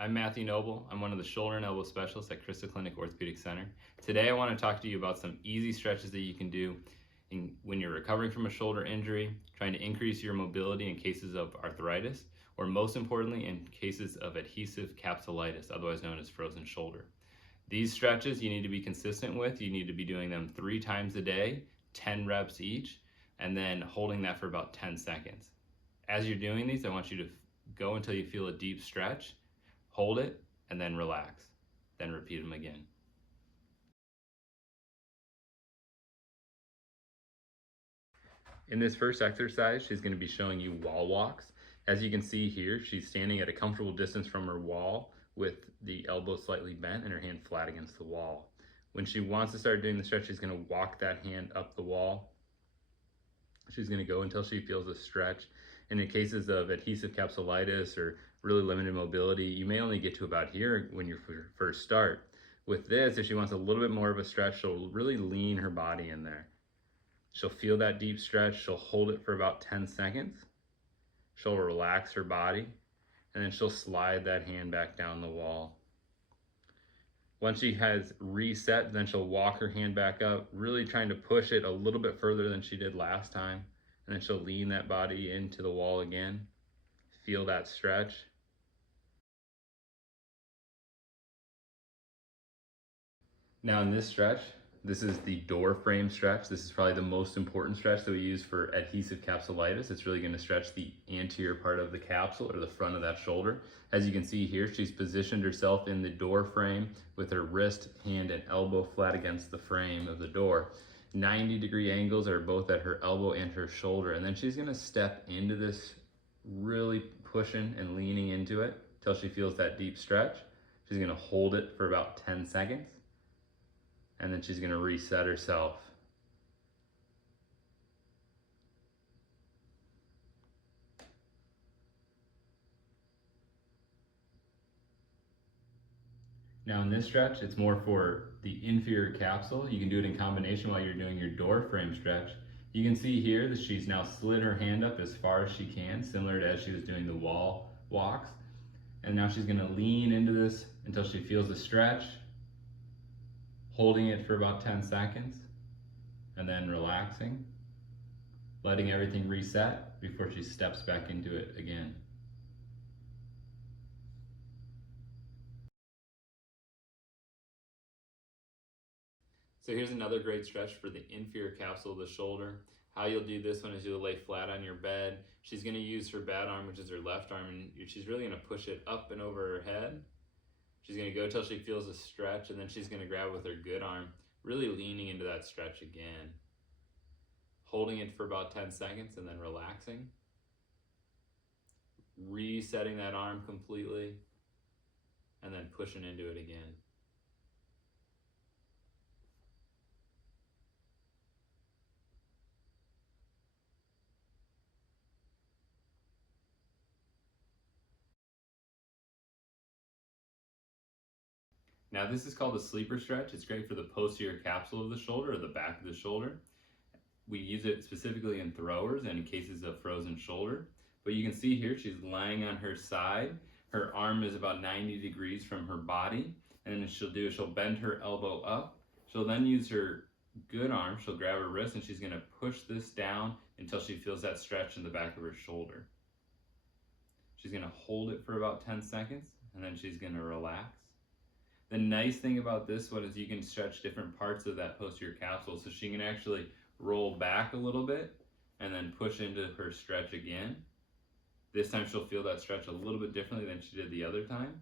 I'm Matthew Noble. I'm one of the shoulder and elbow specialists at Crystal Clinic Orthopedic Center. Today I want to talk to you about some easy stretches that you can do when you're recovering from a shoulder injury, trying to increase your mobility in cases of arthritis, or most importantly in cases of adhesive capsulitis, otherwise known as frozen shoulder. These stretches you need to be consistent with. You need to be doing them 3 times a day, 10 reps each, and then holding that for about 10 seconds. As you're doing these, I want you to go until you feel a deep stretch, hold it, and then relax. Then repeat them again. In this first exercise, she's going to be showing you wall walks. As you can see here, she's standing at a comfortable distance from her wall with the elbow slightly bent and her hand flat against the wall. When she wants to start doing the stretch, she's going to walk that hand up the wall. She's going to go until she feels a stretch. And in cases of adhesive capsulitis or really limited mobility, you may only get to about here when you first start. With this, if she wants a little bit more of a stretch, she'll really lean her body in there. She'll feel that deep stretch. She'll hold it for about 10 seconds. She'll relax her body, and then she'll slide that hand back down the wall. Once she has reset, then she'll walk her hand back up, really trying to push it a little bit further than she did last time. And then she'll lean that body into the wall again. Feel that stretch. Now in this stretch, this is the door frame stretch. This is probably the most important stretch that we use for adhesive capsulitis. It's really going to stretch the anterior part of the capsule or the front of that shoulder. As you can see here, she's positioned herself in the door frame with her wrist, hand, and elbow flat against the frame of the door. 90-degree angles are both at her elbow and her shoulder. And then she's going to step into this, really pushing and leaning into it till she feels that deep stretch. She's going to hold it for about 10 seconds. And then she's going to reset herself. Now in this stretch, it's more for the inferior capsule. You can do it in combination while you're doing your door frame stretch. You can see here that she's now slid her hand up as far as she can, similar to as she was doing the wall walks. And now she's going to lean into this until she feels a stretch, holding it for about 10 seconds, and then relaxing, letting everything reset before she steps back into it again. So here's another great stretch for the inferior capsule of the shoulder. How you'll do this one is you'll lay flat on your bed. She's going to use her bad arm, which is her left arm, and she's really going to push it up and over her head. She's going to go till she feels a stretch, and then she's going to grab with her good arm, really leaning into that stretch again. Holding it for about 10 seconds and then relaxing. Resetting that arm completely, and then pushing into it again. Now this is called a sleeper stretch. It's great for the posterior capsule of the shoulder or the back of the shoulder. We use it specifically in throwers and in cases of frozen shoulder. But you can see here she's lying on her side. Her arm is about 90 degrees from her body. And then she'll bend her elbow up. She'll then use her good arm, she'll grab her wrist, and she's going to push this down until she feels that stretch in the back of her shoulder. She's going to hold it for about 10 seconds, and then she's going to relax. The nice thing about this one is you can stretch different parts of that posterior capsule, so she can actually roll back a little bit and then push into her stretch again. This time she'll feel that stretch a little bit differently than she did the other time.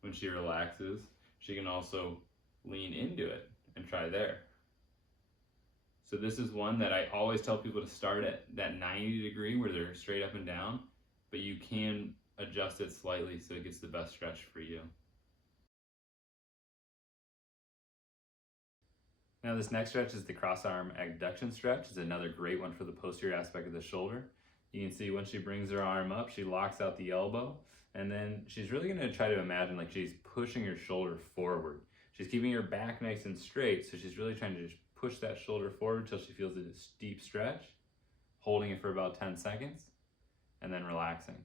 When she relaxes, she can also lean into it and try there. So this is one that I always tell people to start at that 90 degree where they're straight up and down, but you can adjust it slightly so it gets the best stretch for you. Now this next stretch is the cross arm abduction stretch. It's another great one for the posterior aspect of the shoulder. You can see when she brings her arm up, she locks out the elbow, and then she's really going to try to imagine like she's pushing her shoulder forward. She's keeping her back nice and straight, so she's really trying to just push that shoulder forward until she feels a deep stretch, holding it for about 10 seconds, and then relaxing.